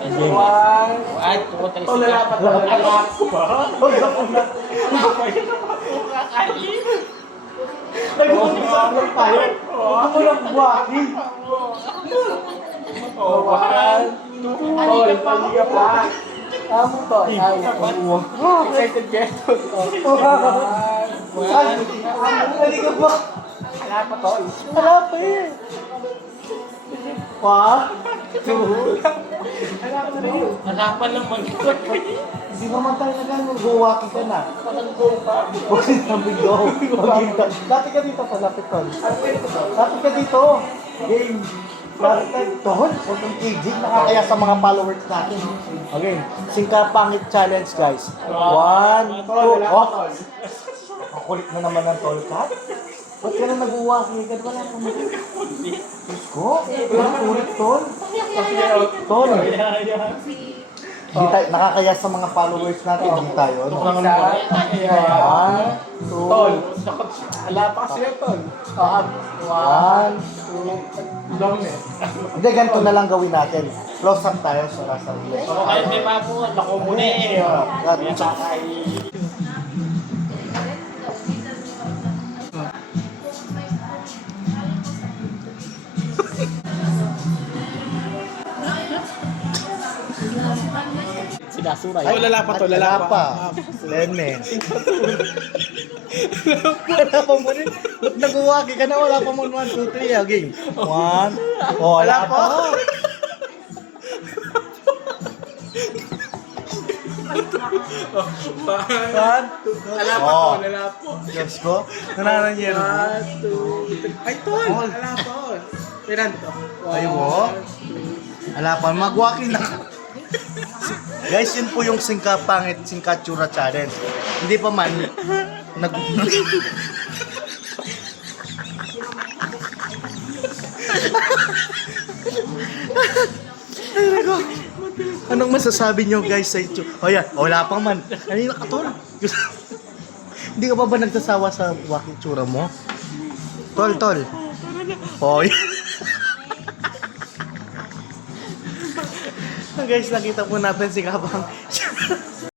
One. Ay, tuwa tayo Tol, lalapat. Tol, lalapat. Nag-uusap tayo. Huwag mo lang buwaki. Oh, one, two, tol, paliga pa. Amo to, tayo. Excited ito. One, paliga pa. Wala pa, tol. Wala pa eh. Two. Pa na yun. Harapan naman. Hindi naman tayo na gano'n, guwaki ka na. Huwag sinabi go. Yung Dati ka dito pa, lapit tol. Dati ka dito. Game. Dati ka dito. Huwag kang kigig. Nakakaya sa mga followers natin. Okay. Singka pangit challenge, guys. One, two, oh. Ang kulit na naman ng tol cat. Ba't ka na nag-uwaki? Wala kang Diyos ko. Kulit, tol. Tol. Hindi tayo, nakakaya sa mga followers natin, hindi tayo. Ano? One, two, Tol, wala pa kasi yung tol. one, two. Long eh. Hindi, ganito na lang gawin natin. Close up tayo sa nasa ulit. Oo, kahit may ako muna eh. Yan, tsaka- Sinasuray. Oh, lalapat to, Lapa. Lene. Wala pa mo rin. Ba't nag-uwaki ka na? Wala pa mo 1, 2, 3. Okay. 1. Oh, wala pa. One, two, Wala pa Oh. po. Diyos ko. Nanananyero. One, two, three. Ay, tol, pa. Piran to. Ay, mo? Wala pa. Mag-walking na. Guys, yun po yung singka pangit, singka tsura challenge. Hindi pa man, nag... Anong masasabi nyo guys sa ito? O yan, wala pa man. Kanina ka tol. Hindi ka pa ba nagsasawa sa walking tsura mo? Tol, tol. Hoy. Guys, nakita po natin si Kabang.